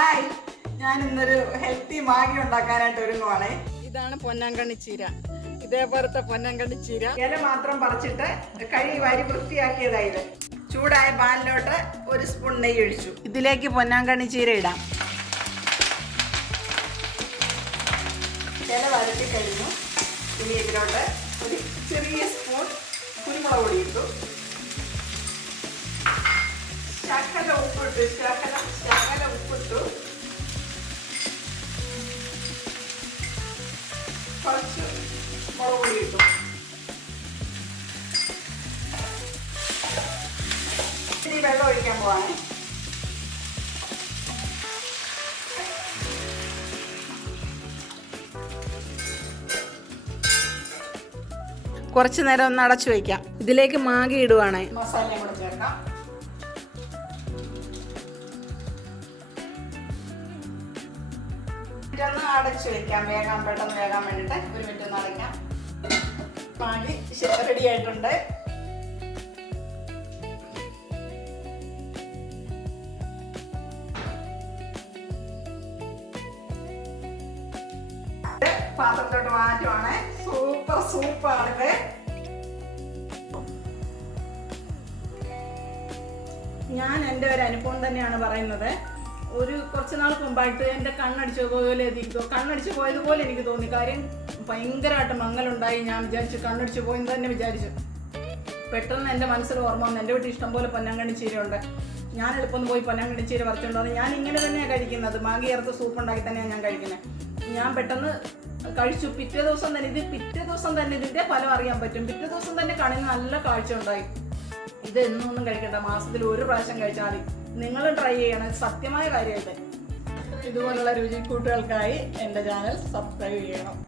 Hi, ഞാൻ ഇന്നൊരു healthy Maggi ഉണ്ടാക്കാനായിട്ട് ഒരുങ്ങുവാണേ. ഇതാണ് പൊന്നാങ്കണ്ണി ചീര. ഇതേപോലത്തെ പൊന്നാങ്കണ്ണി ചീര ഇല മാത്രം പറിച്ചിട്ട് കഴുകി വാരി വൃത്തിയാക്കിയതായത്. ചൂടായ പാനിലോട്ട് 1 സ്പൂൺ നെയ്യ് ഒഴിച്ചു. ഇതിലേക്ക് പൊന്നാങ്കണ്ണി ചീര ഇടാം. ഇല വരട്ടി കഴിഞ്ഞു. ഇനി ഇതിലോട്ട് ഒരു ചെറിയ സ്പൂൺ കുരുമുളക് പൊടി ഇട്ടു. ശകല ഉപ്പിട്ടു. കുറച്ച് മുളക് പൊടി ഇട്ടു. ഇനി വെള്ളം ഒഴിക്കാൻ പോവാണ്. കുറച്ചു നേരം ഒന്ന് അടച്ചു വയ്ക്കാം. ഇതിലേക്ക് മാഗി ഇടുവാണ്. മസാലയും കൂടെ ചേർക്കാം. ഒന്ന് അടച്ചു വെക്കാം. പെട്ടെന്ന് വേകാൻ വേണ്ടിയിട്ട് 1 മിനിറ്റ് ഒന്ന് അടയ്ക്കാം. മാഗി റെഡി ആയിട്ടുണ്ട്. പാത്രത്തോട്ട് മാറ്റുവാണ്. സൂപ്പർ സൂപ്പാണിത്. ഞാൻ എൻ്റെ ഒരു അനുഭവം തന്നെയാണ് പറയുന്നത്. കുറച്ച് നാൾക്ക് മുമ്പായിട്ട് എൻ്റെ കണ്ണടിച്ചു പോയതുപോലെ എനിക്ക് തോന്നി. കാര്യം ഭയങ്കരമായിട്ട് മങ്ങലുണ്ടായി. ഞാൻ വിചാരിച്ചു കണ്ണടിച്ചു പോയെന്ന് തന്നെ വിചാരിച്ചു. പെട്ടെന്ന് എൻ്റെ മനസ്സിൽ ഓർമ്മ വന്നു, എൻ്റെ വീട്ടിൽ ഇഷ്ടംപോലെ പൊന്നാങ്കണ്ണി ചീരയുണ്ട്. ഞാൻ എളുപ്പം പോയി പൊന്നാങ്കണ്ണി ചീര പറിച്ചുകൊണ്ടു. ഞാൻ ഇങ്ങനെ തന്നെയാണ് കഴിക്കുന്നത്. മാഗി ചേർത്ത് സൂപ്പ് ഉണ്ടാക്കി തന്നെയാണ് ഞാൻ കഴിക്കുന്നത്. ഞാൻ പെട്ടെന്ന് കഴിച്ചു. പിറ്റേ ദിവസം തന്നെ ഇതിൻ്റെ ഫലം അറിയാൻ പറ്റും. പിറ്റേ ദിവസം തന്നെ കണ്ണിന് നല്ല കാഴ്ച ഉണ്ടായി. ഇത് എന്നൊന്നും കഴിക്കണ്ട, മാസത്തിൽ 1 പ്രാവശ്യം കഴിച്ചാൽ മതി. നിങ്ങൾ ട്രൈ ചെയ്യണം, സത്യമായ കാര്യമായിട്ട്. ഇതുപോലുള്ള രുചിക്കൂട്ടുകൾക്കായി എൻ്റെ ചാനൽ സബ്സ്ക്രൈബ് ചെയ്യണം.